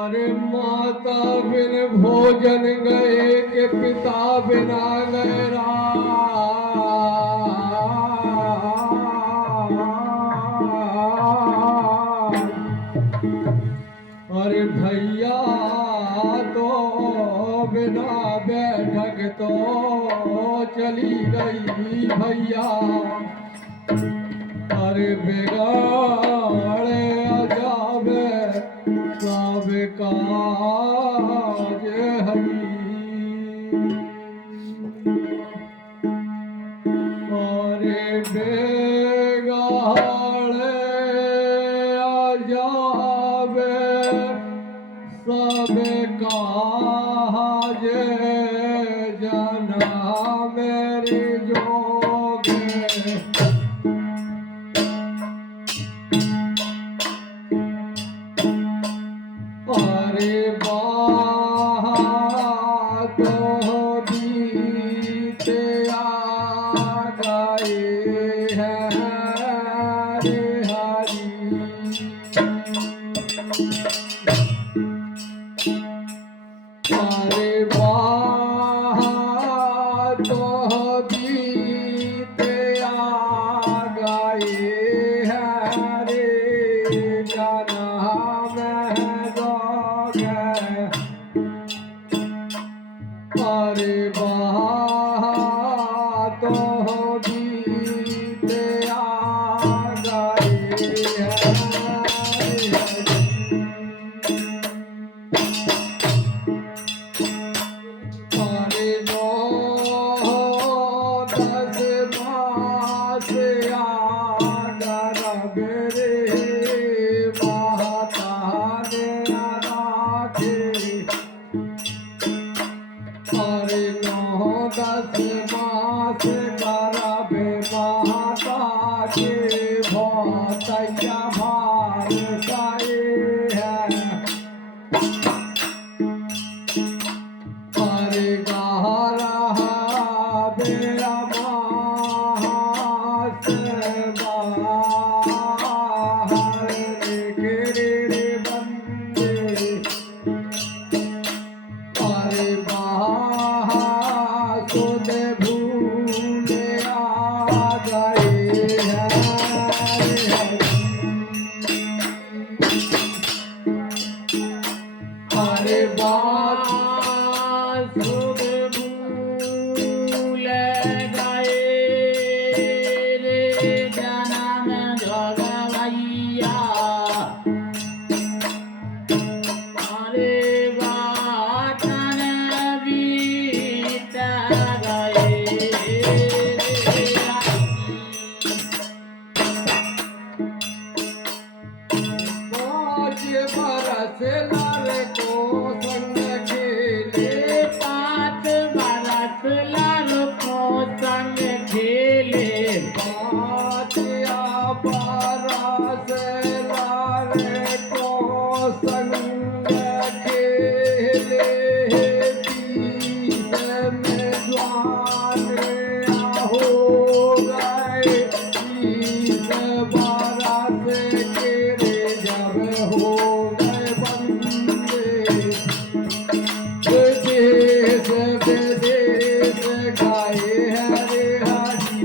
अरे माता बिन भोजन गए के पिता बिना गए अरे भैया तो बिना बैठक तो चली गई भैया अरे बिगाड़े अजाबे सब काज हरी अरे बेगाड़े अजाबे सब काज जना मेरे जोगे अरे बात बीते आ गए हैं रे हरी अरे बात बीते आ गए हैं रे जाना अरे बात बीते आ गए हैं अरे 9-10 मास आ मेरे माता ने राखे अरे 9-10 मास कराबे माता के भौतैया भार साए हैं अरे गा रहा मेरा मास बाहर निकले रे बंदे अरे सुने भूले आ गए हैं अरे बात सुने भूल गए रे जन्म भगवैया अरे बातन बीत गए 5 बरस लाल को संग खेले 5 बरस लाल को संग खेले 5 बरस लाल को संग खेले 30 में जवान हो गए 30 बरस के जब हो गए बंदे देश विदेश गाए हरे हरी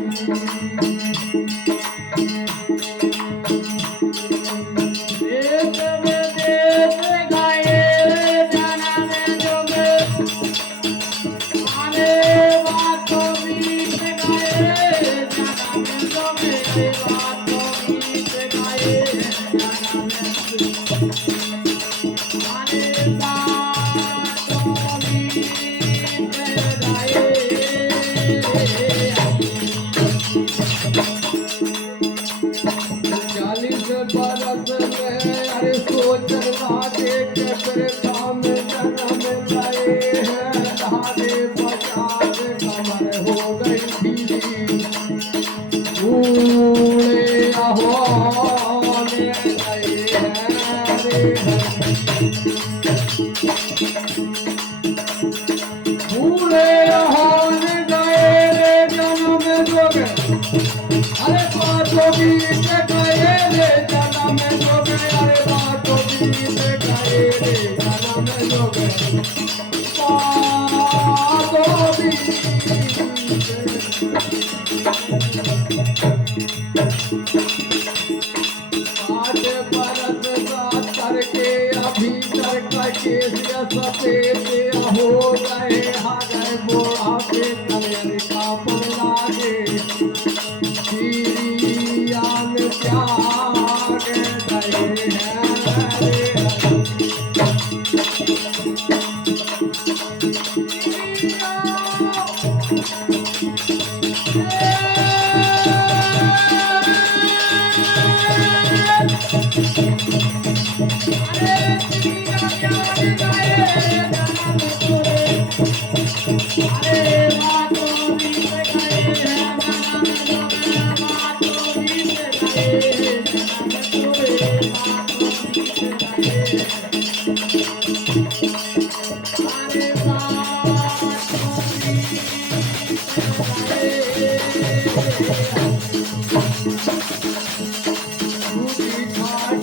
देश विदेश गाए जन्म जोगे अरे बातों बीत गए जन्म जोगे बातों बीत गए जन्म अरे बातों बीत गए 40 बरस में अरे सोचना देख के काम जन्म गए हैं धारे 50 कमर हो गई थी भूले आह्वाने गए हैं रे भूले आह्वाने गए रे बरस कर के अभी तक के सफेद हो गए गए बुढ़ापे कलेर का लागे सीरियान त्याग गए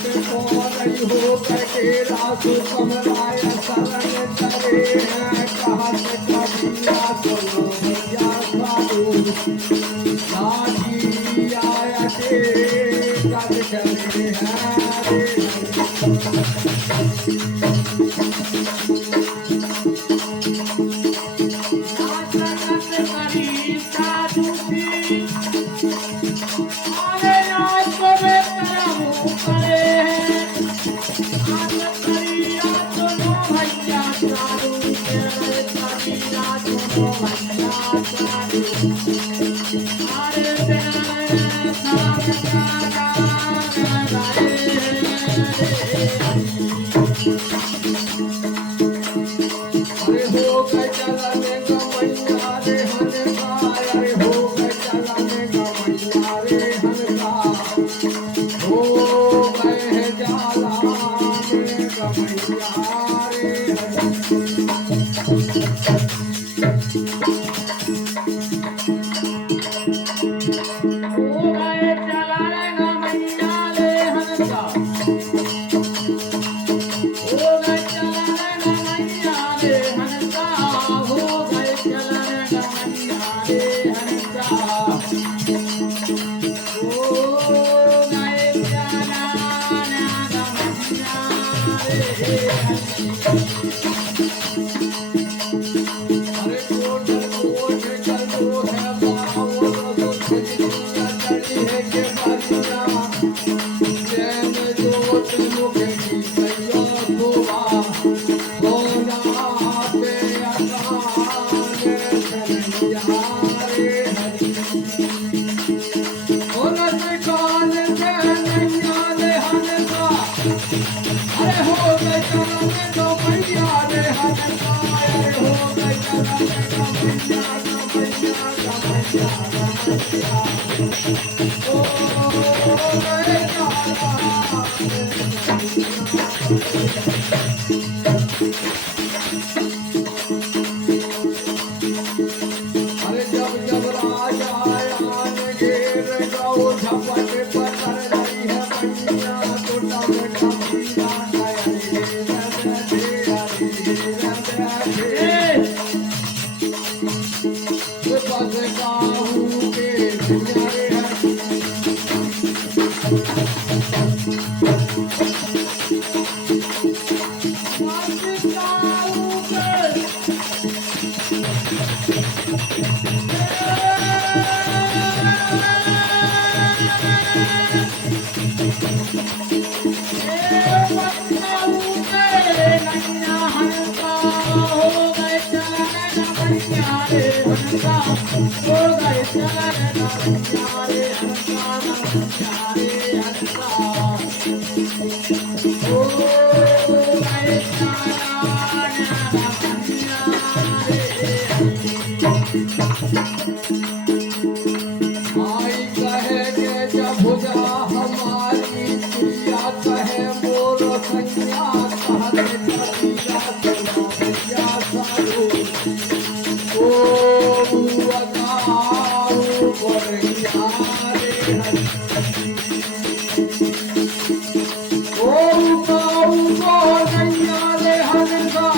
हो करके रासु कमलाय शरण करे हैं कहत कबीरा सुनो भैया साधु लाठी आया के कद चले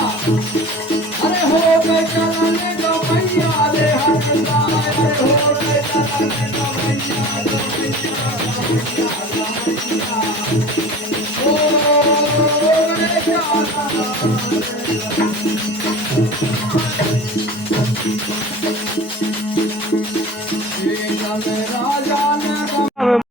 अरे हो गए चलने दो भैया Oh,